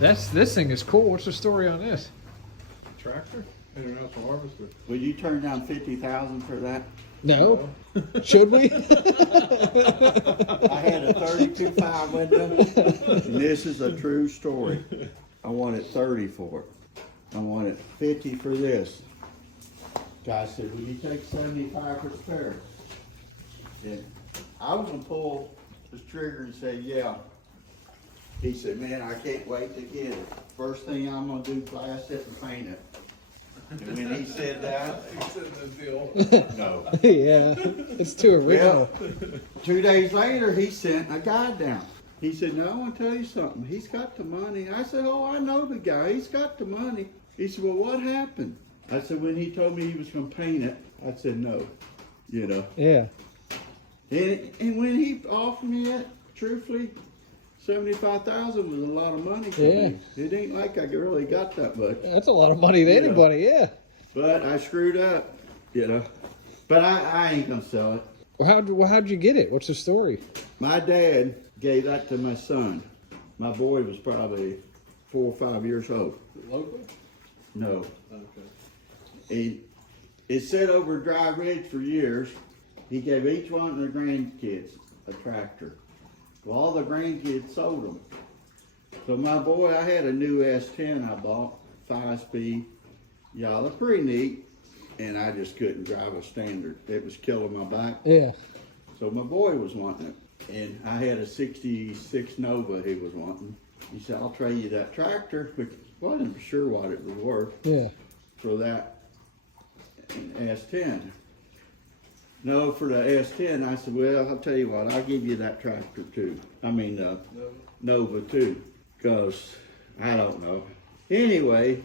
This thing is cool. What's the story on this? Tractor? International Harvester. Would you turn down 50,000 for that? No. Should we? I had a 32.5 window. And this is a true story. I wanted 30 for it. I wanted 50 for this. Guy said, "Will you take 75 for the spare?" And I was gonna pull the trigger and say, "Yeah." He said, "Man, I can't wait to get it. First thing I'm gonna do, glass it and paint it." And when he said that, He said the deal. no. Yeah. It's too original. Well, 2 days later, he sent a guy down. He said, "No, I want to tell you something. He's got the money." I said, "Oh, I know the guy. He's got the money." He said, "Well, what happened?" I said, "When he told me he was going to paint it," I said, "No." You know. Yeah. And when he offered me it, truthfully, 75,000 was a lot of money for Yeah. me. It ain't like I really got that much. That's a lot of money to Yeah. anybody, yeah. But I screwed up, you know. But I ain't going to sell it. How'd you get it? What's the story? My dad gave that to my son. My boy was probably 4 or 5 years old. Local? No. Okay. It sat over Dry Ridge for years. He gave each one of their grandkids a tractor. Well, all the grandkids sold them. So my boy, I had a new S10 I bought, 5-speed. Yeah, they're pretty neat. And I just couldn't drive a standard. It was killing my back. Yeah. So my boy was wanting it. And I had a 66 Nova he was wanting. He said, "I'll trade you that tractor," but wasn't sure what it was worth Yeah. for that S10. No, for the S10, I said, "Well, I'll tell you what, I'll give you that tractor too. I mean, Nova too, because I don't know." Anyway,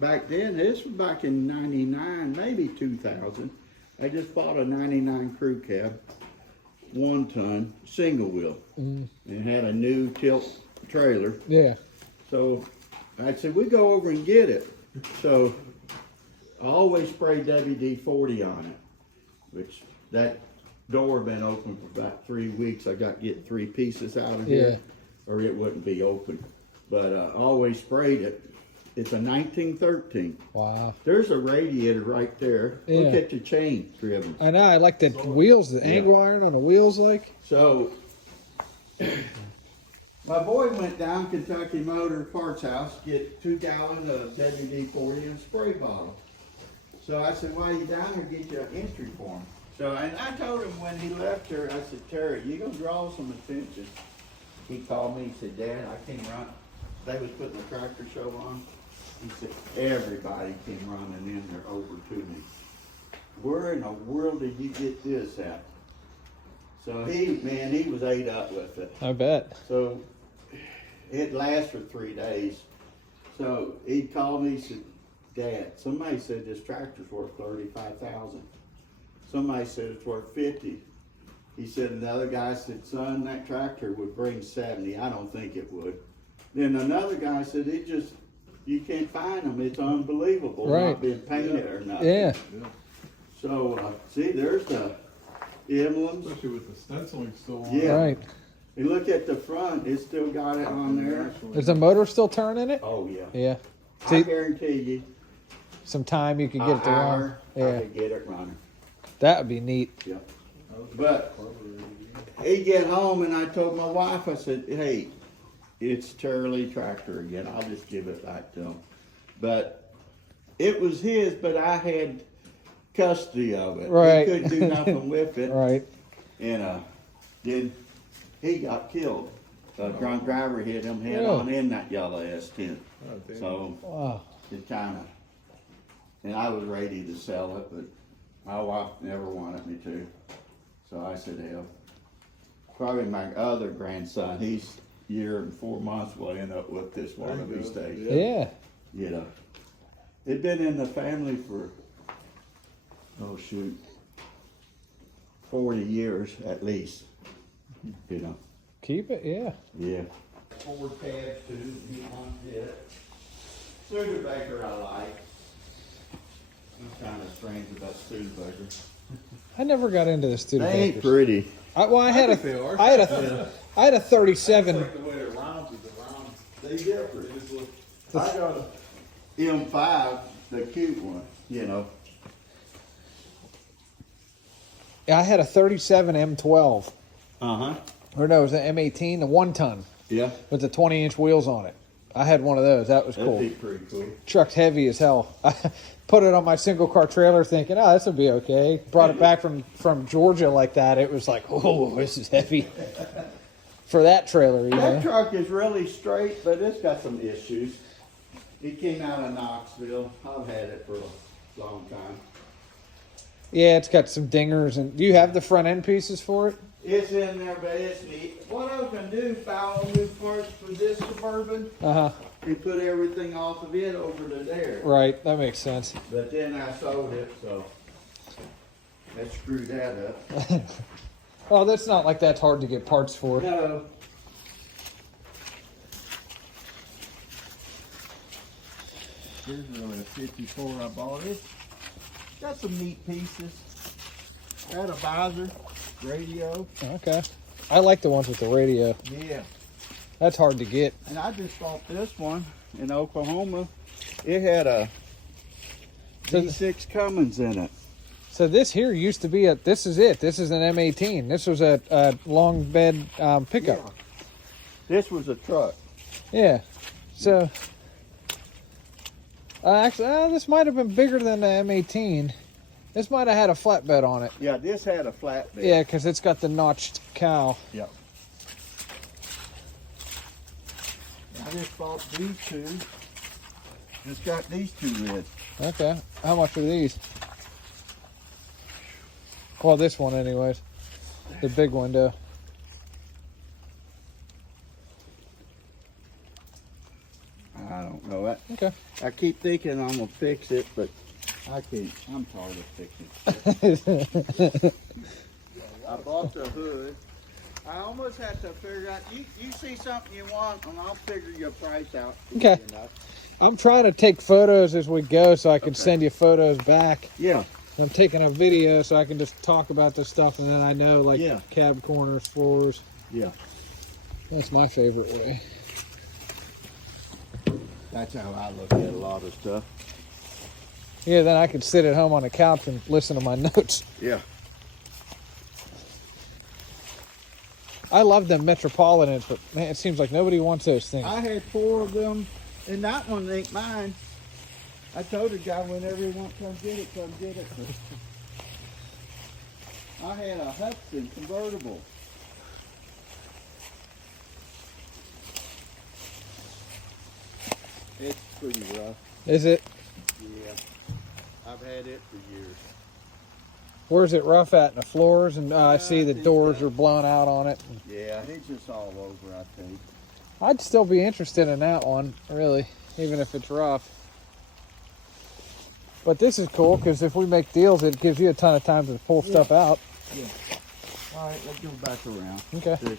back then, this was back in 99, maybe 2000. I just bought a 99 crew cab, 1 ton, single wheel. And it had a new tilt trailer. Yeah. So I said, "We go over and get it." So I always spray WD-40 on it, which that door been open for about 3 weeks. I got to get 3 pieces out of here, or it wouldn't be open. But I always sprayed it. It's a 1913. Wow. There's a radiator right there. Look Yeah. at the chain driven. I know. I like the wheels, the angle iron on the wheels, like. So my boy went down Kentucky Motor Parts House, get 2 gallons of WD-40 and a spray bottle. So I said, "While you down there, get you an entry form." So, and I told him when he left her, I said, "Terry, you gonna draw some attention." He called me, he said, "Dad, I came run." They was putting the tractor show on. He said, "Everybody came running in there over to me. Where in the world did you get this at?" So he was ate up with it. I bet. So it lasts for 3 days. So he called me, he said, "Dad, somebody said this tractor's worth 35,000. Somebody said it's worth 50. He said, another guy said, "Son, that tractor would bring 70. I don't think it would." Then another guy said, "You can't find them. It's unbelievable not being painted or nothing." Yeah. So see, there's the emblems. Especially with the stenciling still on. Yeah. Right. You look at the front, it's still got it on there. Is the motor still turning it? Oh yeah. Yeah. I See, guarantee you, some time you can get it to run. hour, I Yeah. could get it running. That would be neat. Yeah. But he get home and I told my wife, I said, "Hey, it's Turley tractor again. I'll just give it back to him." But it was his, but I had custody of it. Right. He couldn't do nothing with it. Right. And then he got killed. A drunk driver hit him head Really? on in that yellow S10. Oh, damn. So Wow. it kind of, and I was ready to sell it, but my wife never wanted me to. So I said, "Hell." Probably my other grandson, he's a year and 4 months will end up with this one of these days. Yeah. You know, it'd been in the family for, oh shoot, 40 years at least. You know. Keep it. Yeah. Yeah. 4 tabs too, he wants it. Studebaker I like. I'm kind of strange about Studebaker. I never got into the They ain't Studebakers. pretty. I had think they are. a 37. Like the way it rounds with the round. They any different. I got a M5, the cute one, you know. I had a 37 M12. Uh-huh. Or no, it was an M18, the 1-ton Yeah. with the 20-inch wheels on it. I had one of those. That was cool. That'd be pretty cool. Truck's heavy as hell. I put it on my single car trailer thinking, oh, this will be okay. Brought it back from Georgia like that. It was like, oh, this is heavy. For that trailer, you That know. truck is really straight, but it's got some issues. It came out of Knoxville. I've had it for a long time. Yeah, it's got some dingers. And do you have the front end pieces for it? It's in there, but it's neat. What I was gonna do, buy new parts for this Suburban Uh-huh. and put everything off of it over to there. Right, that makes sense. But then I sold it, so that screwed that up. Well, that's not like that's hard to get parts for. No. This is really a 54 I bought it. Got some neat pieces. Got a visor, radio. Okay. I like the ones with the radio. Yeah. That's hard to get. And I just bought this one in Oklahoma. It had a V6 Cummins in it. So this here used to be this is it. This is an M18. This was a long bed pickup. Yeah. This was a truck. Yeah. So actually, this might have been bigger than the M18. This might have had a flatbed on it. Yeah, this had a flatbed. Yeah, because it's got the notched cowl. Yeah. I just bought these two. It's got these two lids. Okay. How much are these? Well, this one anyways. The big window. I don't know. Okay. I keep thinking I'm gonna fix it, but I can't. I'm tired of fixing it. I bought the hood. I almost had to figure out. You see something you want, and I'll figure your price out. Okay. You know? I'm trying to take photos as we go so I can Okay. send you photos back. Yeah. I'm taking a video so I can just talk about this stuff and then I know like Yeah. cab corners, floors. Yeah. That's my favorite way. That's how I look at a lot of stuff. Yeah, then I could sit at home on the couch and listen to my notes. Yeah. I love them Metropolitans, but man, it seems like nobody wants those things. I had 4 of them, and that one ain't mine. I told the guy whenever he wants to come get it, come get it. I had a Hudson convertible. It's pretty rough. Is it? Yeah. I've had it for years. Where's it rough at? In the floors? And I see the think doors so. are blown out on it. Yeah, it's just all over, I think. I'd still be interested in that one, really, even if it's rough. But this is cool because if we make deals, it gives you a ton of time to pull stuff out. Yeah. All right, let's go back around. Okay. There's